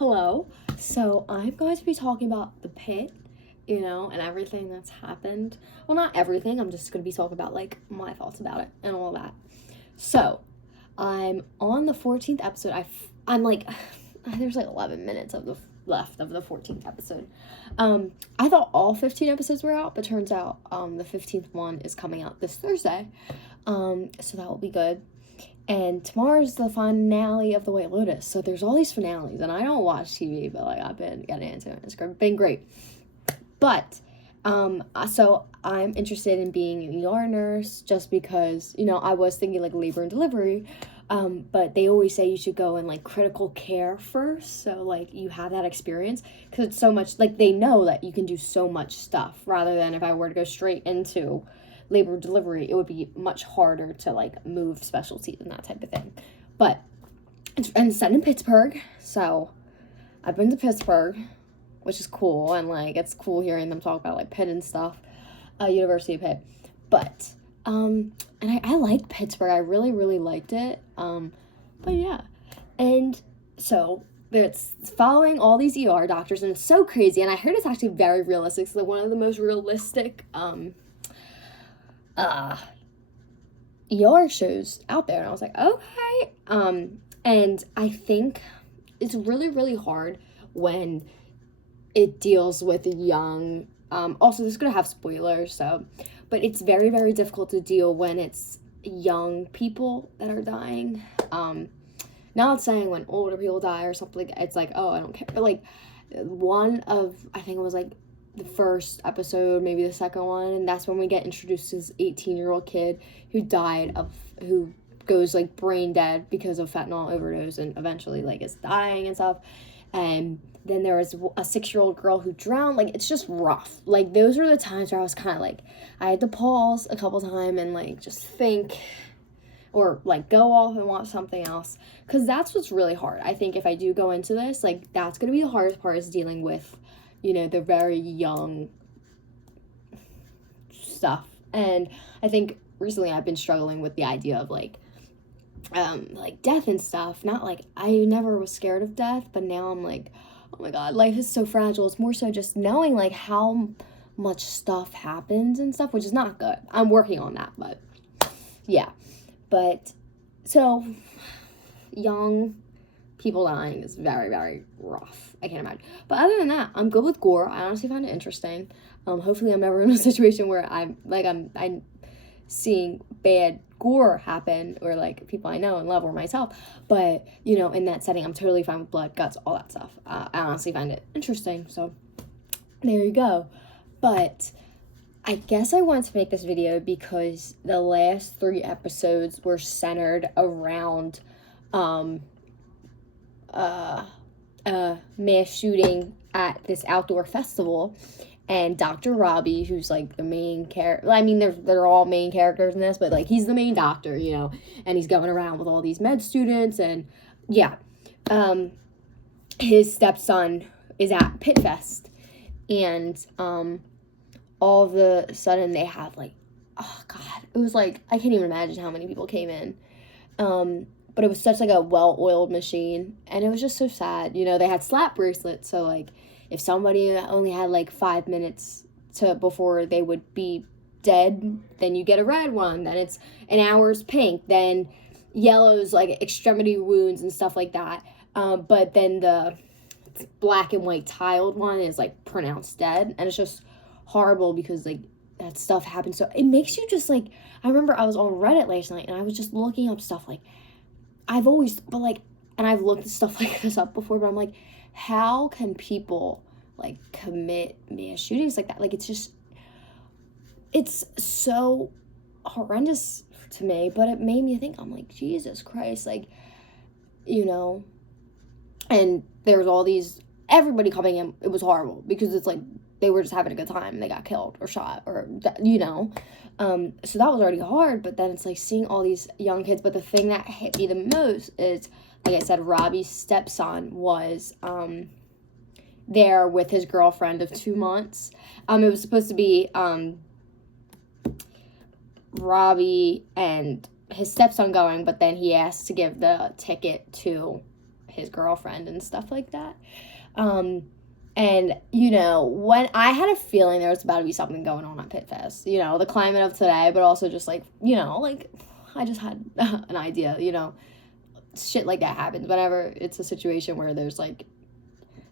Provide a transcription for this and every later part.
Hello. So I'm going to be talking about the Pitt, and everything that's happened. Well, not everything. I'm just going to be talking about like my thoughts about it and all that. So I'm on the 14th episode. I'm like, there's like 11 minutes of the left of the 14th episode. I thought all 15 episodes were out, but turns out the 15th one is coming out this Thursday. So that will be good. And tomorrow's the finale of The White Lotus. So there's all these finales, and I don't watch TV, but like I've been getting into it. It's been great. But so I'm interested in being an ER nurse just because, I was thinking like labor and delivery. But they always say you should go in like critical care first. So like you have that experience because it's so much like they know that you can do so much stuff rather than if I were to go straight into labor and delivery, it would be much harder to like move specialties and that type of thing. But it's set in Pittsburgh, so I've been to Pittsburgh, which is cool, and like it's cool hearing them talk about like Pitt and stuff, University of Pitt. But and I like Pittsburgh. I really, really liked it. But yeah, and so it's following all these ER doctors, and it's so crazy. And I heard it's actually very realistic. It's like one of the most realistic ER shows out there. And I was like, okay. And I think it's really, really hard when it deals with young, also this is gonna have spoilers, so, but it's very, very difficult to deal when it's young people that are dying. Not saying when older people die or something, it's like, oh, I don't care, but like one of, I think it was like the first episode, maybe the second one, and that's when we get introduced to this 18-year-old kid who goes like brain dead because of fentanyl overdose and eventually like is dying and stuff. And then there was a 6-year-old girl who drowned. Like, it's just rough. Like, those are the times where I was kind of like, I had to pause a couple times and like just think or like go off and watch something else, because that's what's really hard. I think if I do go into this, like, that's gonna be the hardest part, is dealing with the very young stuff. And I think recently I've been struggling with the idea of like death and stuff. Not like, I never was scared of death, but now I'm like, oh my god, life is so fragile. It's more so just knowing like how much stuff happens and stuff, which is not good. I'm working on that, but yeah. But so young people dying is very, very rough. I can't imagine. But other than that, I'm good with gore. I honestly find it interesting. Hopefully I'm never in a situation where I'm seeing bad gore happen, or like people I know and love or myself. But in that setting, I'm totally fine with blood, guts, all that stuff. I honestly find it interesting. So there you go. But I guess I wanted to make this video because the last 3 episodes were centered around mass shooting at this outdoor festival, and Dr. Robbie, who's like the main character. I mean, they're all main characters in this, but like he's the main doctor, and he's going around with all these med students, and yeah, his stepson is at Pitt Fest, and all of a sudden they have like, oh god, it was like, I can't even imagine how many people came in. But it was such like a well-oiled machine, and it was just so sad. They had slap bracelets, so like if somebody only had like 5 minutes before they would be dead, then you get a red one, then it's an hour's pink, then yellow's like extremity wounds and stuff like that. But then the black and white tiled one is like pronounced dead, and it's just horrible because like that stuff happens. So it makes you just like, I remember I was on Reddit last night and I was just looking up stuff like, and I've looked at stuff like this up before, but I'm like, how can people like commit mass shootings like that? Like, it's so horrendous to me, but it made me think, I'm like, Jesus Christ, like, and there's all these, everybody coming in, it was horrible because it's like, they were just having a good time and they got killed or shot or, so that was already hard, but then it's like seeing all these young kids. But the thing that hit me the most is, like I said, Robbie's stepson was there with his girlfriend of 2 months. It was supposed to be Robbie and his stepson going, but then he asked to give the ticket to his girlfriend and stuff like that. And, you know, when I had a feeling there was about to be something going on at Pitt Fest, you know, the climate of today, but also just, like, you know, like, I just had an idea, you know, shit like that happens whenever it's a situation where there's, like,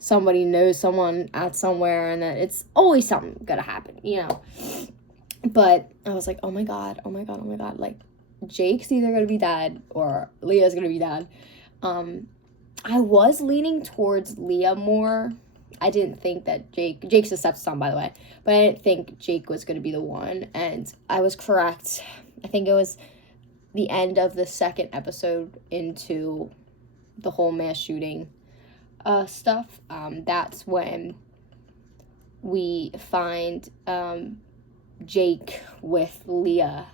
somebody knows someone at somewhere, and that it's always something gonna happen, you know. But I was like, oh my god, like, Jake's either gonna be dead or Leah's gonna be dead. I was leaning towards Leah more. I didn't think that Jake's a stepson, by the way, but I didn't think Jake was gonna be the one, and I was correct. I think it was the end of the second episode into the whole mass shooting stuff. That's when we find Jake with Leah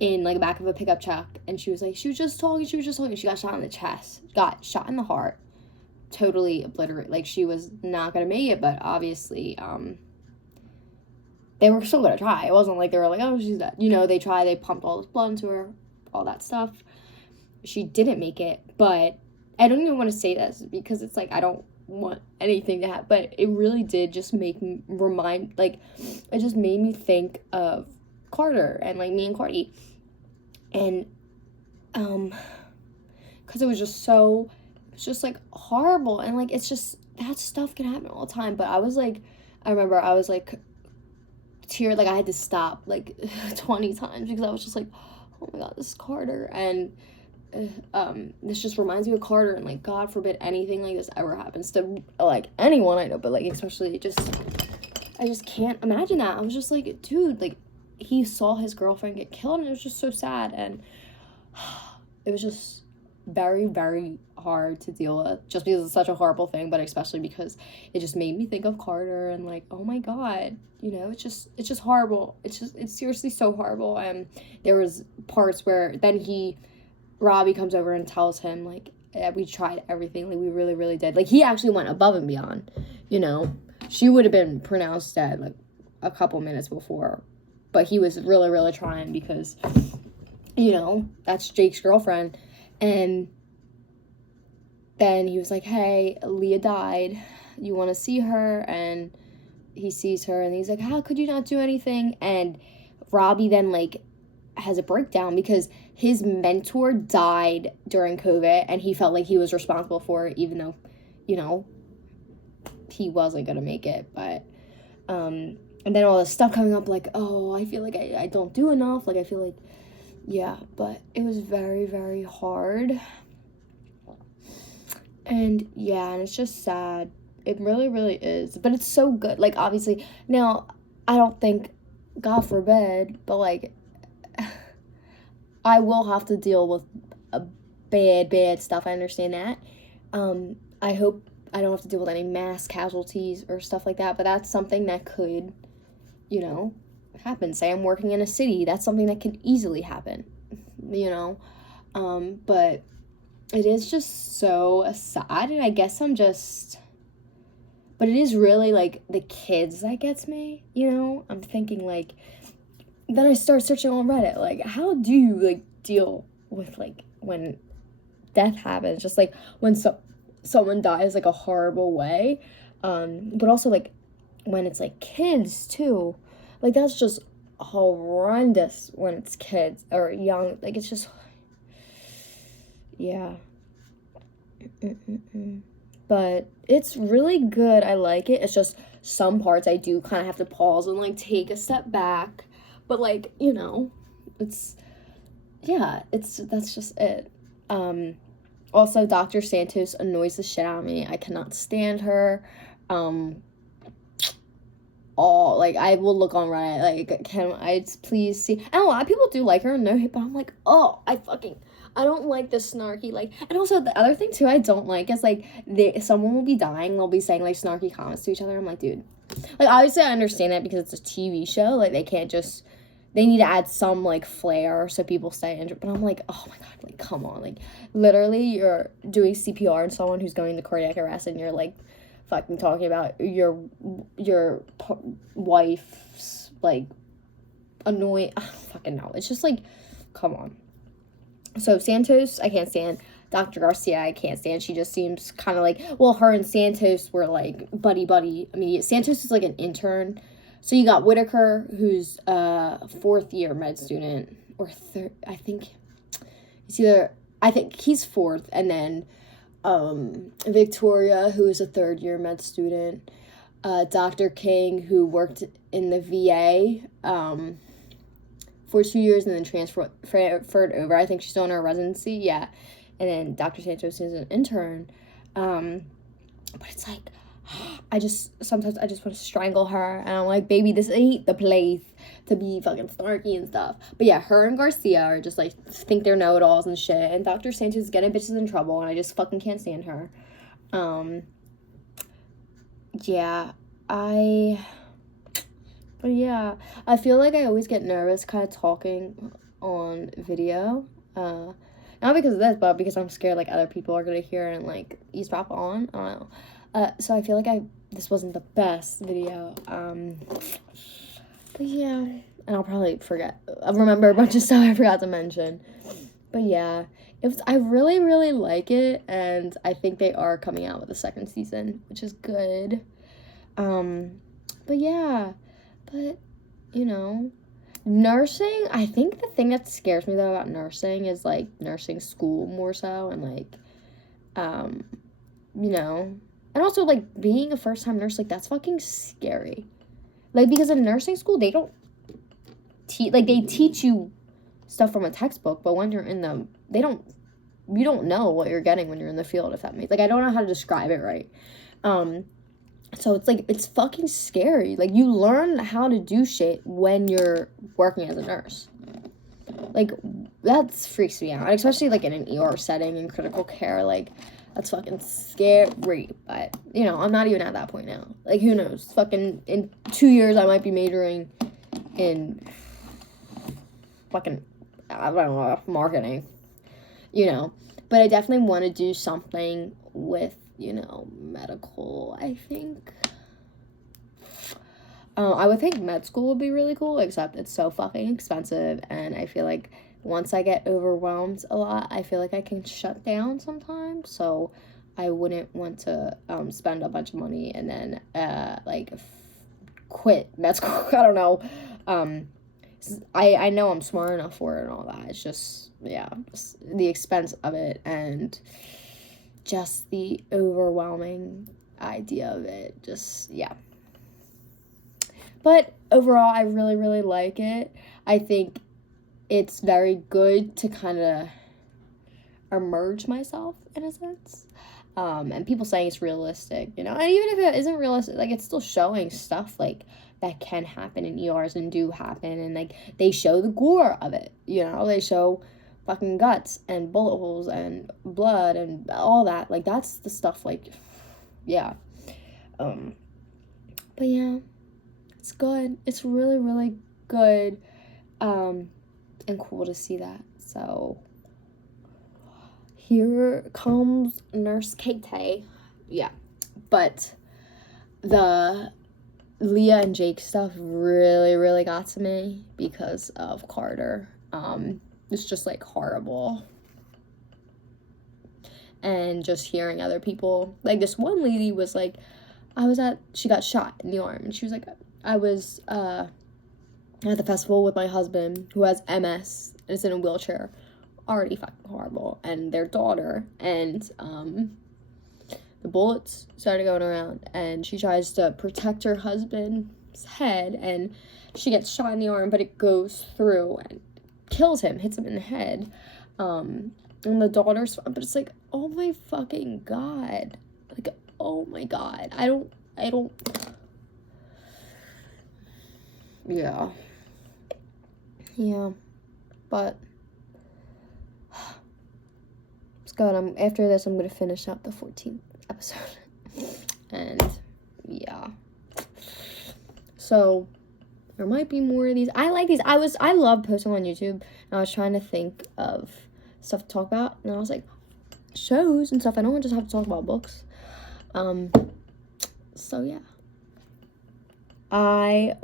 in, like, the back of a pickup truck, and she was just talking, she got shot in the chest, got shot in the heart, totally obliterated, like, she was not gonna make it, but obviously they were still gonna try. It wasn't like they were like, oh, she's dead, you know. They tried, they pumped all this blood into her, all that stuff. She didn't make it, but I don't even want to say this because it's like I don't want anything to happen, but it really did just make me it just made me think of Carter and, like, me and Cardi, and because it was just like horrible, and, like, it's just that stuff can happen all the time. But I remember I was like like, I had to stop, like, 20 times because I was just like, oh my god, this is Carter, and this just reminds me of Carter, and, like, God forbid anything like this ever happens to, like, anyone I know, but, like, especially I just can't imagine that. I was just like, dude, like, he saw his girlfriend get killed, and it was just so sad, and it was just very, very hard to deal with, just because it's such a horrible thing, but especially because it just made me think of Carter, and, like, oh my god, you know, it's just horrible. It's seriously so horrible. And there was parts where then Robbie comes over and tells him, like, yeah, we tried everything, like, we really, really did. Like, he actually went above and beyond, you know. She would have been pronounced dead, like, a couple minutes before, but he was really, really trying because, you know, that's Jake's girlfriend. And then he was like, hey, Leah died, you want to see her? And he sees her, and he's like, how could you not do anything? And Robbie then, like, has a breakdown because his mentor died during COVID, and he felt like he was responsible for it, even though, you know, he wasn't gonna make it. But and then all this stuff coming up, like, oh, I feel like I don't do enough, like, I feel like, yeah. But it was very, very hard, and yeah, and it's just sad. It really, really is, but it's so good. Like, obviously, now, I don't think, God forbid, but, like, I will have to deal with a bad stuff. I understand that. I hope I don't have to deal with any mass casualties or stuff like that, but that's something that could, you know, happen. Say I'm working in a city, that's something that could easily happen, you know. But it is just so sad, and I guess but it is really, like, the kids that gets me, you know. I'm thinking, like, then I start searching on Reddit, like, how do you, like, deal with, like, when death happens, just, like, when someone dies, like, a horrible way, but also, like, when it's, like, kids, too, like, that's just horrendous when it's kids, or young, like, it's just, yeah, but it's really good. I like it. It's just some parts I do kind of have to pause and, like, take a step back, but, like, you know, that's just it. Also, Dr. Santos annoys the shit out of me. I cannot stand her. Like, I will look on Reddit, like, can I please see, and a lot of people do like her, no hate, but I'm like, oh, I don't like the snarky, like, and also the other thing too I don't like is, like, someone will be dying, they'll be saying, like, snarky comments to each other. I'm like, dude, like, obviously I understand that because it's a TV show, like, they need to add some, like, flair so people stay injured, but I'm like, oh my god, like, come on, like, literally you're doing CPR on someone who's going to cardiac arrest, and you're, like, fucking talking about your wife's, like, annoying, I don't fucking know, it's just, like, come on. So Santos, I can't stand. Dr. Garcia I can't stand. She just seems kind of like, well, her and Santos were like buddy. I mean, Santos is like an intern. So you got Whitaker, who's a 4th year med student, or third, I think he's 4th, and then Victoria, who is a 3rd year med student, Dr. King, who worked in the VA for 2 years and then transferred over. I think she's still in her residency, yeah. And then Dr. Santos is an intern. But it's like, sometimes I just want to strangle her, and I'm like, baby, this ain't the place to be fucking snarky and stuff. But yeah, her and Garcia are just like, think they're know-it-alls and shit, and Dr. Santos is getting bitches in trouble, and I just fucking can't stand her. Yeah, but yeah, I feel like I always get nervous kind of talking on video, not because of this, but because I'm scared, like, other people are gonna hear and, like, eavesdrop on, I don't know. So I feel like this wasn't the best video, but yeah, and I'll probably I'll remember a bunch of stuff I forgot to mention, but yeah, I really, really like it, and I think they are coming out with a 2nd season, which is good, but yeah, but, you know, nursing, I think the thing that scares me, though, about nursing is, like, nursing school more so, and, like, you know, and also, like, being a first-time nurse, like, that's fucking scary, like, because in nursing school, they don't they teach you stuff from a textbook, but when you're in you don't know what you're getting when you're in the field, if that makes, like, I don't know how to describe it right, so it's, like, it's fucking scary. Like, you learn how to do shit when you're working as a nurse. Like, that freaks me out. Especially, like, in an ER setting, in critical care. Like, that's fucking scary. But, you know, I'm not even at that point now. Like, who knows? Fucking, in 2 years, I might be majoring in fucking, I don't know, marketing. You know? But I definitely want to do something with, you know, medical, I think. I would think med school would be really cool, except it's so fucking expensive, and I feel like once I get overwhelmed a lot, I feel like I can shut down sometimes, so I wouldn't want to spend a bunch of money and then, quit med school. I don't know. I know I'm smart enough for it and all that. It's just, yeah, just the expense of it and just the overwhelming idea of it. Just, yeah. But overall, I really, really like it. I think it's very good to kind of emerge myself, in a sense. And people saying it's realistic, you know. And even if it isn't realistic, like, it's still showing stuff, like, that can happen in ERs and do happen. And, like, they show the gore of it, you know. They show fucking guts and bullet holes and blood and all that. Like, that's the stuff, like, yeah. But, yeah. It's good. It's really, really good, and cool to see that. So, here comes Nurse Kate. Yeah, but the Leah and Jake stuff really, really got to me because of Carter. It's just, like, horrible. And just hearing other people, like, this one lady was like, she got shot in the arm, and she was like, I was at the festival with my husband, who has MS, and is in a wheelchair, already fucking horrible, and their daughter, and the bullets started going around, and she tries to protect her husband's head, and she gets shot in the arm, but it goes through and kills him, hits him in the head, and the daughter's fine, but it's like, oh my fucking god, like, oh my god, I don't, yeah, but it's good. After this, I'm gonna finish up the 14th episode, and yeah, so there might be more of these. I like these. I love posting on YouTube, and I was trying to think of stuff to talk about, and I was like, shows and stuff. I don't just have to talk about books. So yeah, I'm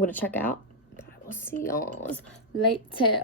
gonna check out. I will see y'all later.